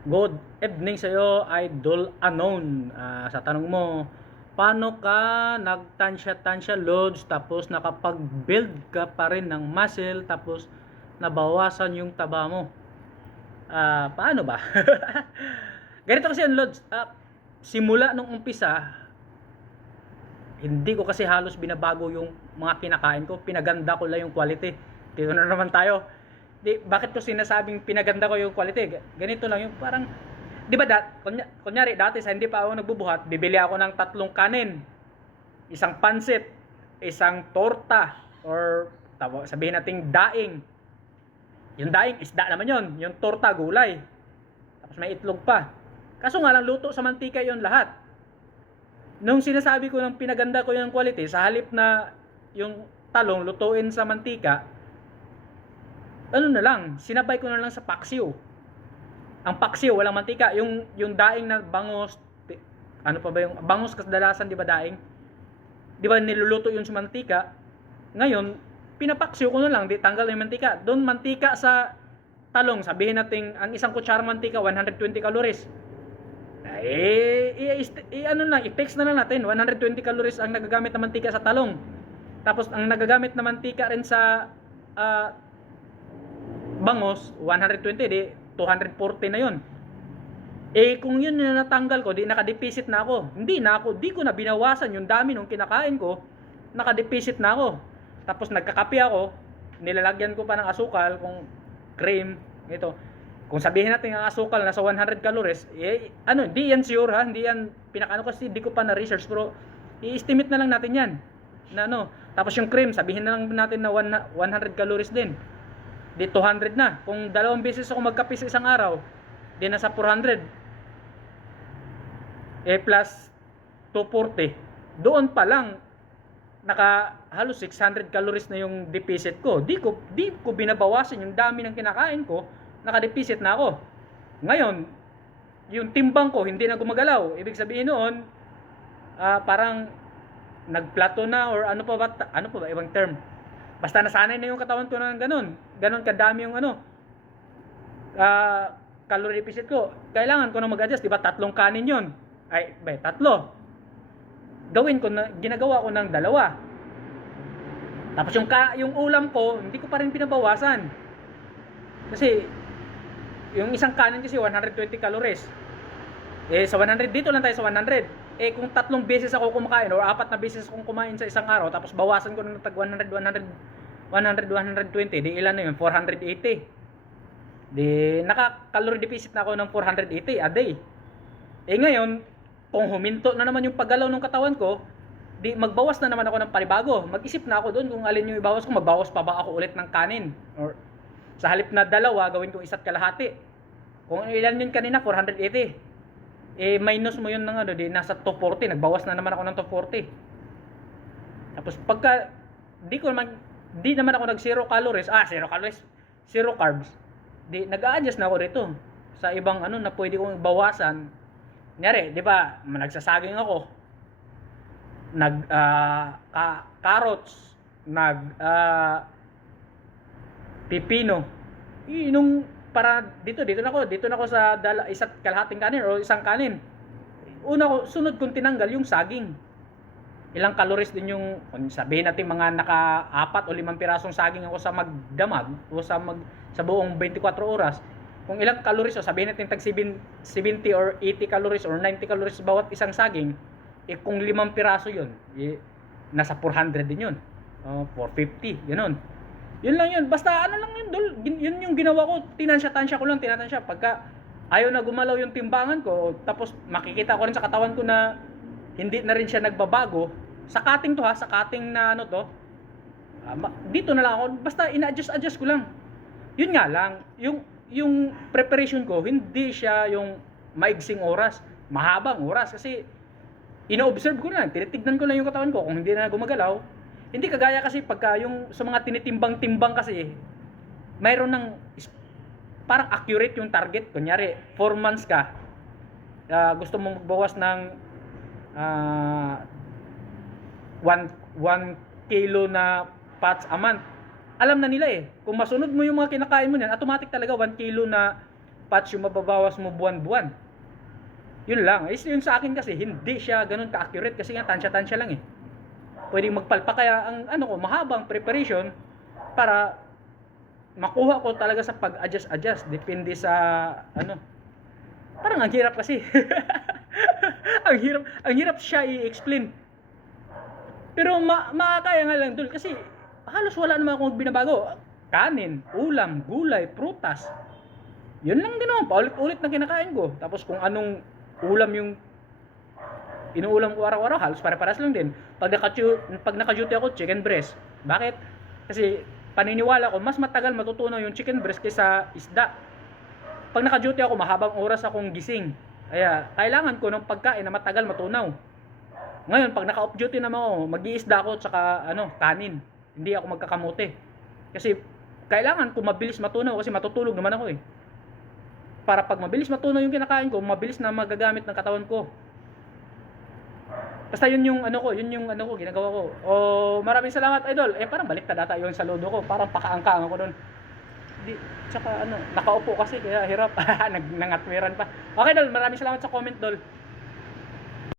Good evening sa iyo, Idol Unknown. Sa tanong mo, paano ka nagtansya-tansya loads tapos nakapag-build ka pa rin ng muscle tapos nabawasan yung taba mo? Paano ba? Ganito kasi ang loads. Simula nung umpisa, hindi ko kasi halos binabago yung mga kinakain ko. Pinaganda ko lang yung quality. Dito na naman tayo. Bakit ko sinasabing pinaganda ko yung quality? Ganito lang yung parang, di ba kunyari dati sa hindi pa ako nagbubuhat, bibili ako ng 3 kanin, isang pansit, isang torta, or sabihin nating daing. Yung daing, isda naman yon. Yung torta, gulay. Tapos may itlog pa. Kaso nga lang, luto sa mantika yon lahat. Nung sinasabi ko ng pinaganda ko yung quality, sa halip na yung talong lutuin sa mantika, ano na lang, sinabay ko na lang sa paksiw. Ang paksiw, walang mantika. Yung daing na bangos, ano pa ba yung, bangos kadalasan, di ba daing? Di ba niluluto yun sa mantika? Ngayon, pinapaksiw ko na lang, di tanggal na yung mantika. Doon mantika sa talong, sabihin natin, ang isang kutsara mantika, 120 calories. Ano na, i-fix na lang natin, 120 calories ang nagagamit na mantika sa talong. Tapos, ang nagagamit na mantika rin sa bangos, 120, di 240 na yon. Kung yun na natanggal ko, di nakadeficit na ako. Di ko na binawasan yung dami nung kinakain ko, nakadeficit na ako. Tapos nagkakape ako, nilalagyan ko pa ng asukal, kung cream, ito. Kung sabihin natin ang asukal nasa 100 calories, di yan sure ha, hindi yan pinakaano kasi di ko pa na research, pero i-estimate na lang natin yan. Tapos yung cream, sabihin na lang natin na 100 calories din. Di 200 na. Kung 2 beses ako magkape sa isang araw, di nasa 400. Plus 240. Doon pa lang naka halos 600 calories na yung deficit ko. Di ko binabawasan yung dami ng kinakain ko, naka-deficit na ako. Ngayon, yung timbang ko hindi na gumagalaw. Ibig sabihin noon, parang nagplato na, or ano pa ba ibang term. Basta nasanay na yung katawan ko ng ganon kadami yung calorie deficit ko. Kailangan ko na mag-adjust, di ba? 3 kanin yon. Tatlo. Ginagawa ko ng 2. Tapos yung ulam ko, hindi ko pa rin pinabawasan. Kasi yung isang kanin kasi 120 calories. Sa 100, dito lang tayo sa 100. Kung 3 beses ako kumakain or 4 na beses akong kumain sa isang araw, tapos bawasan ko ng tag 100, 120, di ilan na yun? 480. Di naka-calorie deficit na ako ng 480 a day. Ngayon, kung huminto na naman yung paggalaw ng katawan ko, di magbawas na naman ako ng panibago. Mag-isip na ako doon kung alin yung ibawas ko, magbawas pa ba ako ulit ng kanin, or sa halip na 2, gawin kong 1.5. Kung ilan yun kanina, 480. Minus mo yun ng di nasa 240. Nagbawas na naman ako ng 240. Tapos pagka di naman ako nag zero calories, zero carbs. Di nag-a-adjust na ako dito sa ibang na pwede kong bawasan. Kunyari, di ba, nagsasaging ako. Carrots, pipino. Para dito na ako sa 1.5 kanin o isang kanin. Sunod kong tinanggal yung saging. Ilang calories din yung, sabihin natin mga naka-4 o 5 pirasong saging ako sa magdamag o sa buong 24 oras. Kung ilang calories, o sabihin natin tag 70 or 80 calories or 90 calories bawat isang saging, kung 5 piraso yun, nasa 400 din yun. 450, ganoon. Yun lang yun. Basta lang yun, yun yung ginawa ko. Tinatansya ko lang. Pagka ayaw na gumalaw yung timbangan ko, tapos makikita ko rin sa katawan ko na hindi na rin siya nagbabago. Sa cutting to ha, sa cutting na dito na lang ako. Basta ina-adjust ko lang. Yun nga lang, yung preparation ko, hindi siya yung maigsing oras, mahabang oras, kasi ino-observe ko lang, tinitignan ko lang yung katawan ko kung hindi na gumagalaw. Hindi kagaya kasi pagka yung sa mga tinitimbang-timbang kasi, mayroon ng parang accurate yung target. Kunyari 4 months ka, gusto mong magbawas ng 1 kilo na fats a month. Alam na nila kung masunod mo yung mga kinakain mo niyan, automatic talaga 1 kilo na patch yung mababawas mo buwan-buwan. Yun lang. Is yun sa akin kasi hindi siya ganun ka-accurate kasi nga tansya-tansya lang eh. Pwedeng magpalpa kaya ang ano ko mahabang preparation para makuha ko talaga sa pag-adjust depende sa ano. Parang ang hirap kasi. ang hirap siya i-explain. Pero makakaya nga lang dul kasi halos wala naman akong binabago. Kanin, ulam, gulay, prutas. Yun lang din naman, paulit-ulit na kinakain ko. Tapos kung anong ulam yung inuulam ko araw-araw, halos pare-paras lang din. Pag naka-duty ako, chicken breast. Bakit? Kasi paniniwala ko, mas matagal matutunaw yung chicken breast kaysa isda. Pag naka-duty ako, mahabang oras akong gising. Kaya, kailangan ko ng pagkain na matagal matunaw. Ngayon, pag naka-off duty naman ako, mag-iisda ako tsaka kanin. Hindi ako magkakamote. Kasi, kailangan ko mabilis matunaw kasi matutulog naman ako eh. Para pag mabilis matunaw yung kinakain ko, mabilis na magagamit ng katawan ko. Basta yun yung ginagawa ko. Maraming salamat idol. Parang baliktad ata yung saludo ko. Parang pakaangkang ako doon. Tsaka nakaupo kasi kaya hirap. Nangatwiran pa. Okay dol, maraming salamat sa comment dol.